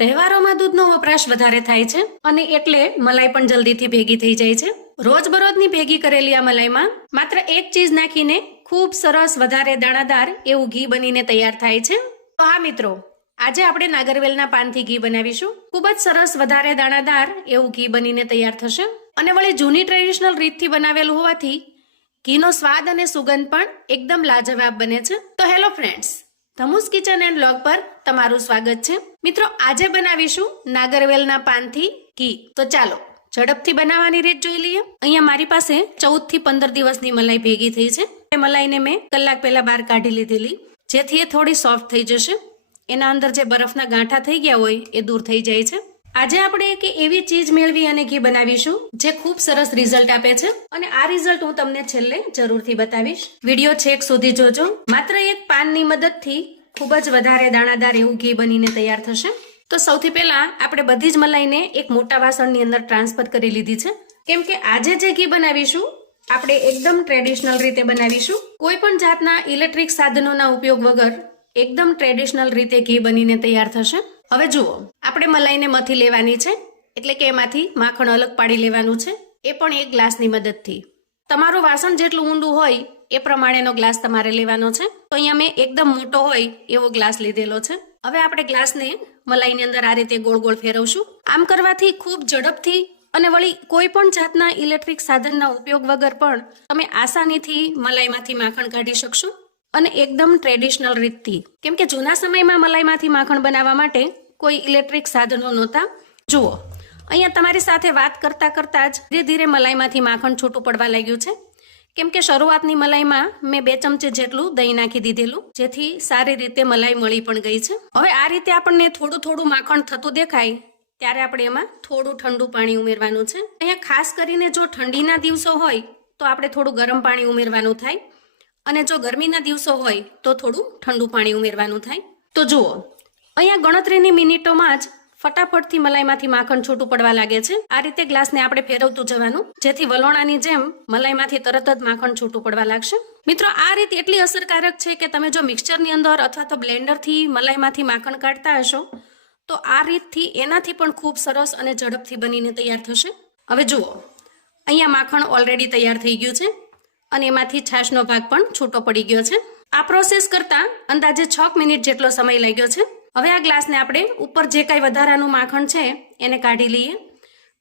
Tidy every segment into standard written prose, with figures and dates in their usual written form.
તહેવારોમાં દૂધનો વપરાશ વધારે થાય છે અને એટલે મલાઈ પણ જલ્દીથી ભેગી થઈ જાય છે. રોજબરોજની ભેગી કરેલી આ મલાઈમાં માત્ર એક ચીજ નાખીને ખૂબ સરસ વધારે દાણાદાર એવું ઘી બનીને તૈયાર થાય છે. તો હા મિત્રો, આજે આપણે નાગરવેલના પાનથી ઘી બનાવીશું. ખૂબ જ સરસ વધારે દાણાદાર એવું ઘી બનીને તૈયાર થશે અને વળી જૂની ટ્રેડિશનલ રીતથી બનાવેલું હોવાથી ઘીનો સ્વાદ અને સુગંધ પણ એકદમ લાજવાબ બને છે. તો hello friends, Dhamus kitchen and vlog પર તમારું સ્વાગત છે. મિત્રો, આજે બનાવીશું નાગરવેલના પાનથી ઘી. તો ચાલો ઝડપથી બનાવવાની રીત જોઈ લઈએ. અહીંયા મારી પાસે 14 થી 15 દિવસની મલાઈ ભેગી થઈ છે. એ મલાઈને મેં કલાક પહેલા બહાર કાઢી લીધેલી, જેથી એ થોડી સોફ્ટ થઈ જશે. એના અંદર જે બરફના ગાંઠા થઈ ગયા હોય એ દૂર થઈ જાય છે. આજે આપણે એક એવી ચીજ મેળવી અને ઘી બનાવીશું જે ખૂબ સરસ રિઝલ્ટ આપે છે અને આ રિઝલ્ટ હું તમને છેલ્લે જરૂરથી બતાવીશ. વિડીયો છેક સુધી જોજો. માત્ર એક પાનની મદદથી ખૂબ જ વધારે દાણાદાર એવું ઘી બનીને તૈયાર થશે. તો સૌથી પહેલા આપણે બધી જ મલાઈને એક મોટા વાસણની અંદર ટ્રાન્સફર કરી લીધી છે, કેમ કે આજે જે ઘી બનાવીશું આપણે એકદમ ટ્રેડિશનલ રીતે બનાવીશું. કોઈ પણ જાતના ઇલેક્ટ્રિક સાધનોના ઉપયોગ વગર એકદમ ટ્રેડિશનલ રીતે ઘી બનીને તૈયાર થશે. હવે જુઓ, આપણે મલાઈને મથી લેવાની છે, એટલે કે એમાંથી માખણ અલગ પાડી લેવાનું છે, એ પણ એક ગ્લાસની મદદથી. તમારું વાસણ જેટલું ઊંડું હોય એ પ્રમાણેનો ગ્લાસ તમારે લેવાનો છે. તો અહીંયા મેં એકદમ મોટો હોય એવો ગ્લાસ લીધેલો છે. હવે આપણે ગ્લાસને મલાઈની અંદર આ રીતે ગોળ ગોળ ફેરવશું. આમ કરવાથી ખૂબ ઝડપથી અને વળી કોઈ પણ જાતના ઇલેક્ટ્રિક સાધનના ઉપયોગ વગર પણ તમે આસાનીથી મલાઈમાંથી માખણ કાઢી શકશો અને એકદમ ટ્રેડિશનલ રીતથી. કેમ કે જૂના સમયમાં મલાઈમાંથી માખણ બનાવવા માટે કોઈ ઇલેક્ટ્રિક સાધનો નહોતા. જુઓ, અહીંયા તમારી સાથે વાત કરતા કરતા જ ધીરે ધીરે મલાઈમાંથી માખણ છૂટું પડવા લાગ્યું છે. કેમ કે શરૂઆતની મલાઈમાં મેં 2 ચમચી જેટલું દહીં નાખી દીધેલું, જેથી સારી રીતે મલાઈ મળી પણ ગઈ છે. હવે આ રીતે આપણને થોડું થોડું માખણ થતું દેખાય ત્યારે આપણે એમાં થોડું ઠંડુ પાણી ઉમેરવાનું છે. અહીંયા ખાસ કરીને જો ઠંડીના દિવસો હોય તો આપણે થોડું ગરમ પાણી ઉમેરવાનું થાય અને જો ગરમીના દિવસો હોય તો થોડું ઠંડુ પાણી ઉમેરવાનું થાય. તો જુઓ, અહીંયા ગણતરીની મિનિટોમાં જ ફટાફટથી મલાઈમાંથી માખણ છૂટું પડવા લાગે છે. આ રીતે ગ્લાસને આપણે ફેરવતું જવાનું, જેથી વલોણાની જેમ મલાઈમાંથી તરત જ માખણ છૂટું પડવા લાગશે. મિત્રો, આ રીત એટલી અસરકારક છે કે તમે જો મિક્સચરની અંદર અથવા તો બ્લેન્ડરથી મલાઈમાંથી માખણ કાઢતા હશો તો આ રીતથી એનાથી પણ ખૂબ સરસ અને ઝડપથી બનીને તૈયાર થશે. હવે જુઓ, અહીંયા માખણ ઓલરેડી તૈયાર થઈ ગયું છે અને એમાંથી છાશનો ભાગ પણ છૂટો પડી ગયો છે. આ પ્રોસેસ કરતા અંદાજે 6 મિનિટ જેટલો સમય લાગ્યો છે. હવે આ ગ્લાસને આપણે ઉપર જે કાંઈ વધારાનું માખણ છે એને કાઢી લઈએ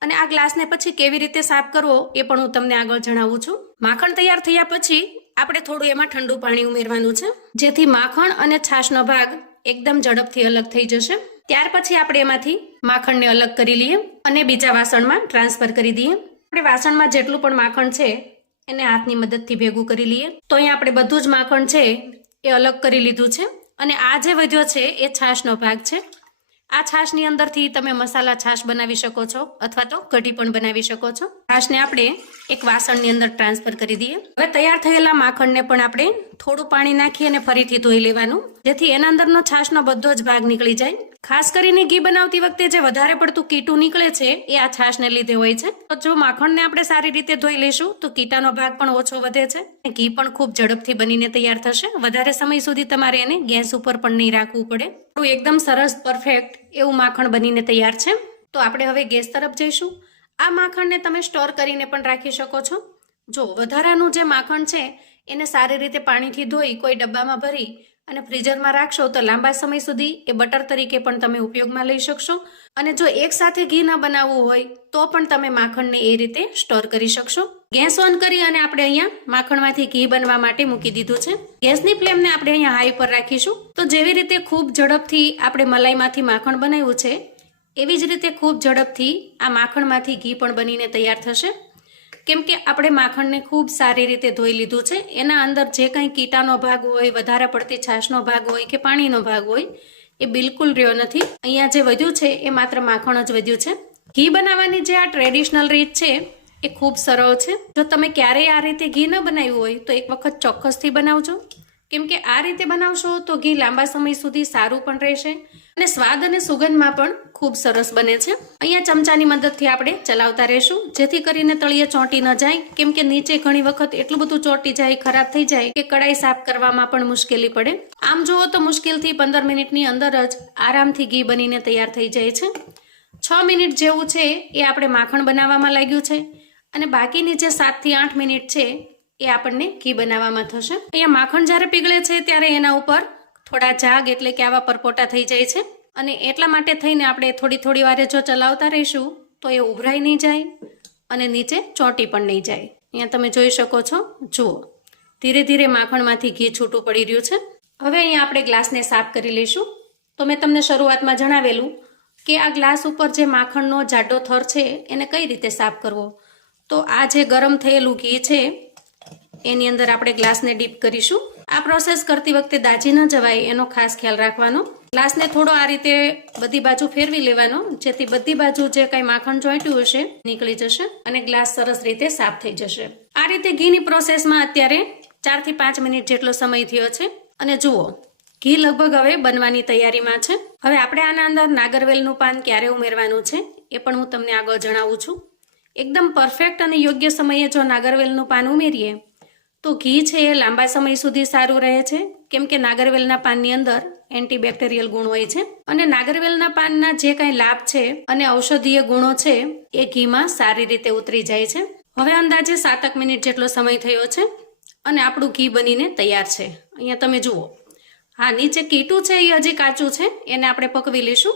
અને આ ગ્લાસને પછી કેવી રીતે સાફ કરવો એ પણ હું તમને આગળ જણાવું છું. માખણ તૈયાર થયા પછી આપણે થોડું એમાં ઠંડુ પાણી ઉમેરવાનું છે, જેથી માખણ અને છાશનો ભાગ એકદમ ઝડપથી અલગ થઈ જશે. ત્યાર પછી આપણે એમાંથી માખણને અલગ કરી લઈએ અને બીજા વાસણમાં ટ્રાન્સફર કરી દઈએ. આપણે વાસણમાં જેટલું પણ માખણ છે એને હાથની મદદથી ભેગું કરી લઈએ. તો અહીંયા આપણે બધું જ માખણ છે એ અલગ કરી લીધું છે અને આ જે વધ્યો છે એ છાશનો ભાગ છે. આ છાશની અંદરથી તમે મસાલા છાશ બનાવી શકો છો અથવા તો કઢી પણ બનાવી શકો છો. છાશને આપણે એક વાસણની અંદર ટ્રાન્સફર કરી દઈએ. હવે તૈયાર થયેલા માખણને પણ આપણે થોડું પાણી નાખી અને ફરીથી ધોઈ લેવાનું, જેથી એના અંદરનો છાશનો બધો જ ભાગ નીકળી જાય. ખાસ કરીને ઘી બનાવતી વખતે જે વધારે પડતું કીટું નીકળે છે એ આ છાશને લીધે હોય છે. તો જો માખણને આપણે સારી રીતે ધોઈ લઈશું તો કીટાનો ભાગ પણ ઓછો વધે છે. ઘી પણ ખૂબ ઝડપથી બનીને તૈયાર થશે. વધારે સમય સુધી તમારે એને ગેસ ઉપર પણ નહીં રાખવું પડે. એકદમ સરસ પરફેક્ટ એવું માખણ બનીને તૈયાર છે. તો આપણે હવે ગેસ તરફ જઈશું. આ માખણને તમે સ્ટોર કરીને પણ રાખી શકો છો. જો વધારાનું જે માખણ છે એને સારી રીતે પાણીથી ધોઈ કોઈ ડબ્બામાં ભરી અને ફ્રીઝરમાં રાખશો તો લાંબા સમય સુધી એ બટર તરીકે પણ તમે ઉપયોગમાં લઈ શકશો. અને જો એકસાથે ઘી ન બનાવવું હોય તો પણ તમે માખણને એ રીતે સ્ટોર કરી શકશો. ગેસ ઓન કરી અને આપણે અહીંયા માખણમાંથી ઘી બનવા માટે મૂકી દીધું છે. ગેસની ફ્લેમને આપણે અહીંયા હાઈ પર રાખીશું. તો જેવી રીતે ખૂબ ઝડપથી આપણે મલાઈમાંથી માખણ બનાવ્યું છે એવી જ રીતે ખૂબ ઝડપથી આ માખણમાંથી ઘી પણ બનીને તૈયાર થશે. કેમ કે આપણે માખણને ખૂબ સારી રીતે ધોઈ લીધું છે. એના અંદર જે કંઈ કીટાનો ભાગ હોય, વધારે પડતી છાશનો ભાગ હોય કે પાણીનો ભાગ હોય એ બિલકુલ રહ્યો નથી. અહીંયા જે વધ્યું છે એ માત્ર માખણ જ વધ્યું છે. ઘી બનાવવાની જે આ ટ્રેડિશનલ રીત છે એ ખૂબ સરળ છે. જો તમે ક્યારેય આ રીતે ઘી ન બનાવ્યું હોય તો એક વખત ચોક્કસથી બનાવજો. કેમ કે આ રીતે બનાવશો તો ઘી લાંબા સમય સુધી સારું પણ રહેશે અને સ્વાદ અને સુગંધમાં પણ ખૂબ સરસ બને છે. અહીંયા ચમચાની મદદથી આપણે ચલાવતા રહેશું, જેથી કરીને તળિયે ચોંટી ન જાય, કેમ કે નીચે ઘણી વખત એટલું બધું ચોંટી જાય, ખરાબ થઈ જાય કે કડાઈ સાફ કરવામાં પણ મુશ્કેલી પડે. આમ જુઓ તો મુશ્કેલથી 15 મિનિટની અંદર જ આરામથી ઘી બનીને તૈયાર થઈ જાય છે. 6 મિનિટ જેવું છે એ આપણે માખણ બનાવવામાં લાગ્યું છે, અને બાકીની જે 7 થી 8 મિનિટ છે એ આપણને ઘી બનાવવામાં થશે. અહીંયા માખણ જ્યારે પીગળે છે ત્યારે એના ઉપર થોડા જાગ એટલે કે આવા પરપોટા થઈ જાય છે, અને એટલા માટે થઈને આપણે થોડી વારે જો ચલાવતા રહીશું તો એ ઉભરાઈ નહીં જાય અને નીચે ચોંટી પણ નહીં જાય. અહીંયા તમે જોઈ શકો છો, જુઓ ધીરે ધીરે માખણમાંથી ઘી છૂટું પડી રહ્યું છે. હવે અહીંયા આપણે ગ્લાસને સાફ કરી લઈશું. તો મેં તમને શરૂઆતમાં જણાવેલું કે આ ગ્લાસ ઉપર જે માખણનો જાડો થર છે એને કઈ રીતે સાફ કરવો. તો આ જે ગરમ થયેલું ઘી છે એની અંદર આપણે ગ્લાસને ડીપ કરીશું. આ પ્રોસેસ કરતી વખતે દાજી ન જવાય એનો ખાસ ખ્યાલ રાખવાનો. ગ્લાસને થોડો આ રીતે બધી બાજુ ફેરવી લેવાનો, જેથી બધી બાજુ જે કાંઈ માખણ ચોંટ્યું હશે નીકળી જશે અને ગ્લાસ સરસ રીતે સાફ થઈ જશે. આ રીતે ઘીની પ્રોસેસમાં અત્યારે 4 થી 5 મિનિટ જેટલો સમય થયો છે, અને જુઓ ઘી લગભગ હવે બનવાની તૈયારીમાં છે. હવે આપણે આના અંદર નાગરવેલનું પાન ક્યારે ઉમેરવાનું છે એ પણ હું તમને આગળ જણાવું છું. એકદમ પરફેક્ટ અને યોગ્ય સમયે જો નાગરવેલનું પાન ઉમેરીએ તો ઘી છે એ લાંબા સમય સુધી સારું રહે છે, કેમ કે નાગરવેલના પાનની અંદર એન્ટીબેક્ટેરિયલ ગુણ હોય છે, અને નાગરવેલના પાનના જે કાંઈ લાભ છે અને ઔષધીય ગુણો છે એ ઘીમાં સારી રીતે ઉતરી જાય છે. હવે અંદાજે 7 મિનિટ જેટલો સમય થયો છે અને આપણું ઘી બનીને તૈયાર છે. અહીંયા તમે જુઓ, હા નીચે કીટું છે એ હજી કાચું છે, એને આપણે પકવી લઈશું,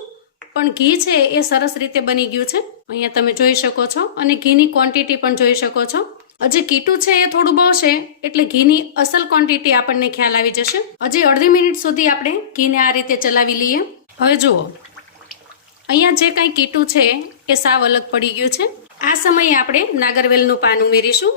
પણ ઘી છે એ સરસ રીતે બની ગયું છે. અહીંયા તમે જોઈ શકો છો, અને ઘીની ક્વોન્ટિટી પણ જોઈ શકો છો. હજી કીટું છે એ થોડું બળશે એટલે ઘીની અસલ ક્વોન્ટિટી આપણને ખ્યાલ આવી જશે. હજી અડધી મિનિટ સુધી આપણે ઘીને આ રીતે ચલાવી લઈએ. હવે જુઓ અહીંયા જે કાંઈ કીટું છે એ સાવ અલગ પડી ગયું છે. આ સમયે આપણે નાગરવેલનું પાન ઉમેરીશું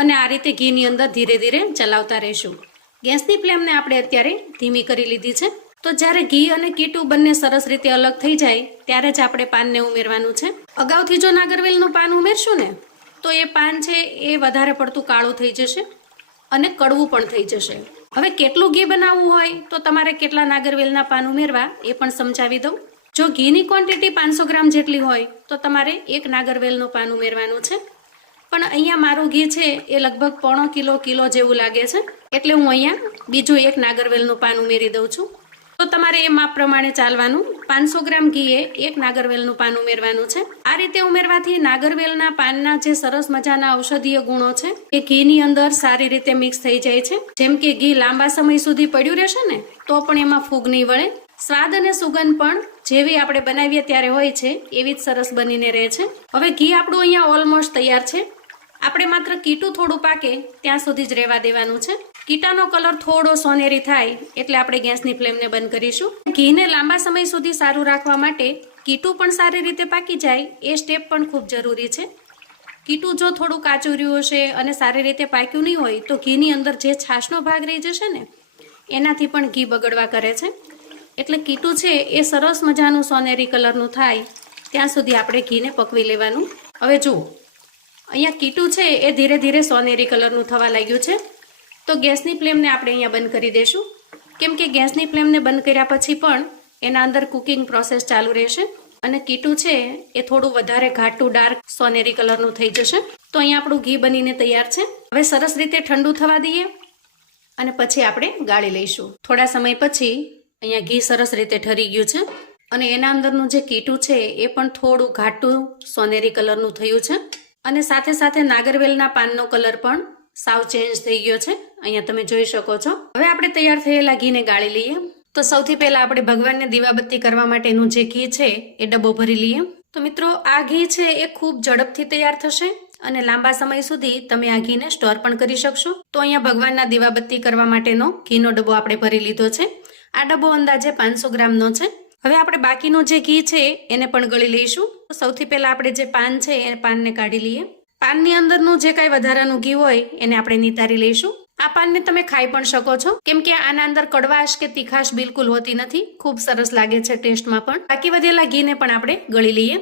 અને આ રીતે ઘીની અંદર ધીરે ધીરે ચલાવતા રહીશું. ગેસની ફ્લેમને આપણે અત્યારે ધીમી કરી લીધી છે. તો જ્યારે ઘી અને કીટું બંને સરસ રીતે અલગ થઈ જાય ત્યારે જ આપણે પાનને ઉમેરવાનું છે. અગાઉથી જો નાગરવેલનું પાન ઉમેરશું ને તો એ પાન છે એ વધારે પડતું કાળું થઈ જશે અને કડવું પણ થઈ જશે. હવે કેટલું ઘી બનાવવું હોય તો તમારે કેટલા નાગરવેલના પાન ઉમેરવા એ પણ સમજાવી દઉં. જો ઘીની ક્વોન્ટિટી 500 ગ્રામ જેટલી હોય તો તમારે 1 નાગરવેલનું પાન ઉમેરવાનું છે, પણ અહીંયા મારું ઘી છે એ લગભગ 1.5 કિલો જેવું લાગે છે, એટલે હું અહીંયા બીજું 1 નાગરવેલનું પાન ઉમેરી દઉં છું. તો તમારે એ માપ પ્રમાણે ચાલવાનું. 500 ગ્રામ ઘીએ 1 નાગરવેલનું પાન ઉમેરવાનું છે. આ રીતે ઉમેરવાથી નાગરવેલના પાનના જે સરસ મજાના ઔષધીય ગુણો છે એ ઘીની અંદર સારી રીતે મિક્સ થઈ જાય છે. જેમ કે ઘી લાંબા સમય સુધી પડ્યું રહેશે ને તો પણ એમાં ફૂગ નહીં વળે. સ્વાદ અને સુગંધ પણ જેવી આપણે બનાવીએ ત્યારે હોય છે એવી જ સરસ બનીને રહે છે. હવે ઘી આપણું અહીંયા ઓલમોસ્ટ તૈયાર છે. આપણે માત્ર કીટું થોડું પાકે ત્યાં સુધી જ રહેવા દેવાનું છે. કીટાનો કલર થોડો સોનેરી થાય એટલે આપણે ગેસની ફ્લેમને બંધ કરીશું. ઘીને લાંબા સમય સુધી સારું રાખવા માટે કીટું પણ સારી રીતે પાકી જાય એ સ્ટેપ પણ ખૂબ જરૂરી છે. કીટું જો થોડું કાચું રહ્યું હશે અને સારી રીતે પાક્યું નહીં હોય તો ઘીની અંદર જે છાશનો ભાગ રહી જશે ને એનાથી પણ ઘી બગડવા કરે છે. એટલે કીટું છે એ સરસ મજાનું સોનેરી કલરનું થાય ત્યાં સુધી આપણે ઘીને પકવી લેવાનું. હવે જુઓ અહીંયા કીટું છે એ ધીરે ધીરે સોનેરી કલરનું થવા લાગ્યું છે. તો ગેસની ફ્લેમને આપણે અહીંયા બંધ કરી દઈશું, કેમ કે ગેસની ફ્લેમને બંધ કર્યા પછી પણ એના અંદર કુકિંગ પ્રોસેસ ચાલુ રહેશે અને કીટું છે એ થોડું વધારે ઘાટું ડાર્ક સોનેરી કલરનું થઈ જશે. તો અહીંયા આપણું ઘી બનીને તૈયાર છે. હવે સરસ રીતે ઠંડુ થવા દઈએ અને પછી આપણે ગાળી લઈશું. થોડા સમય પછી અહીંયા ઘી સરસ રીતે ઠરી ગયું છે અને એના અંદરનું જે કીટું છે એ પણ થોડું ઘાટું સોનેરી કલરનું થયું છે, અને સાથે સાથે નાગરવેલના પાનનો કલર પણ સાવ ચેન્જ થઈ ગયો છે. અહીંયા તમે જોઈ શકો છો. હવે આપણે તૈયાર થયેલા ઘીને ગાળી લઈએ. તો સૌથી પહેલા આપણે ભગવાનને દીવાબત્તી કરવા માટેનું જે ઘી છે એ ડબ્બો ભરી લઈએ. તો મિત્રો આ ઘી છે એ ખૂબ ઝડપથી તૈયાર થશે અને લાંબા સમય સુધી તમે આ ઘીને સ્ટોર પણ કરી શકશો. તો અહીંયા ભગવાનના દીવાબત્તી કરવા માટેનો ઘીનો ડબ્બો આપણે ભરી લીધો છે. આ ડબ્બો અંદાજે 500 ગ્રામનો છે. હવે આપણે બાકીનું જે ઘી છે એને પણ ગળી લઈશું. તો સૌથી પહેલા આપણે જે પાન છે એ પાનને કાઢી લઈએ. પાનની અંદરનું જે કાંઈ વધારાનું ઘી હોય એને આપણે નિતારી લઈશું. આ પાનને તમે ખાઈ પણ શકો છો, કેમ કે આના અંદર કડવાશ કે તીખાશ બિલકુલ હોતી નથી. ખૂબ સરસ લાગે છે ટેસ્ટમાં પણ. બાકી વધેલા ઘીને પણ આપણે ગળી લઈએ.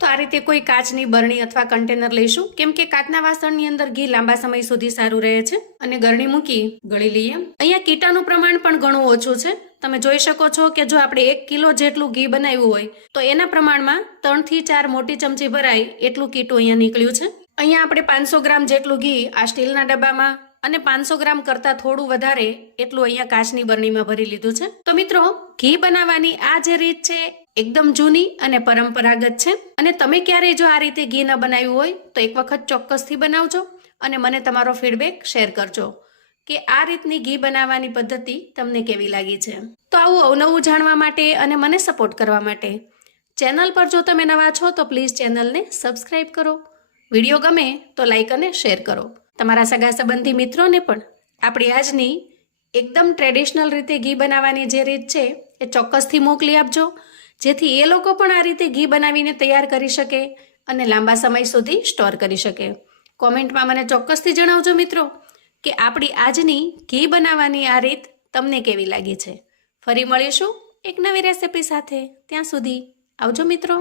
તો આ રીતે કોઈ કાચની બરણી અથવા કન્ટેનર લઈશું, કેમ કે કાચના વાસણની અંદર ઘી લાંબા સમય સુધી સારું રહે છે. અને ગરણી મૂકી ગળી લઈએ. અહીંયા કીટાનું પ્રમાણ પણ ઘણું ઓછું છે, તમે જોઈ શકો છો કે જો આપણે 1 કિલો જેટલું ઘી બનાવ્યું હોય તો એના પ્રમાણમાં 3 થી 4 મોટી ચમચી ભરાય એટલું કીટું અહીંયા નીકળ્યું છે. અહીંયા આપણે 500 ગ્રામ જેટલું ઘી આ સ્ટીલના ડબ્બામાં અને 500 ગ્રામ કરતાં થોડું વધારે એટલું અહીંયા કાચની બરણીમાં ભરી લીધું છે. તો મિત્રો, ઘી બનાવવાની આ જે રીત છે એકદમ જૂની અને પરંપરાગત છે. અને તમે ક્યારેય જો આ રીતે ઘી ન બનાવ્યું હોય તો એક વખત ચોક્કસથી બનાવજો અને મને તમારો ફીડબેક શેર કરજો કે આ રીતની ઘી બનાવવાની પદ્ધતિ તમને કેવી લાગી છે. તો આવું અવનવું જાણવા માટે અને મને સપોર્ટ કરવા માટે ચેનલ પર જો તમે નવા છો તો પ્લીઝ ચેનલને સબસ્ક્રાઈબ કરો. વિડીયો ગમે તો લાઈક અને શેર કરો. તમારા સગા સંબંધી મિત્રોને પણ આપણી આજની એકદમ ટ્રેડિશનલ રીતે ઘી બનાવવાની જે રીત છે એ ચોક્કસથી મોકલી આપજો, જેથી એ લોકો પણ આ રીતે ઘી બનાવીને તૈયાર કરી શકે અને લાંબા સમય સુધી સ્ટોર કરી શકે. કોમેન્ટમાં મને ચોક્કસથી જણાવજો મિત્રો કે આપણી આજની ઘી બનાવવાની આ રીત તમને કેવી લાગી છે. ફરી મળીશું એક નવી રેસિપી સાથે. ત્યાં સુધી આવજો મિત્રો.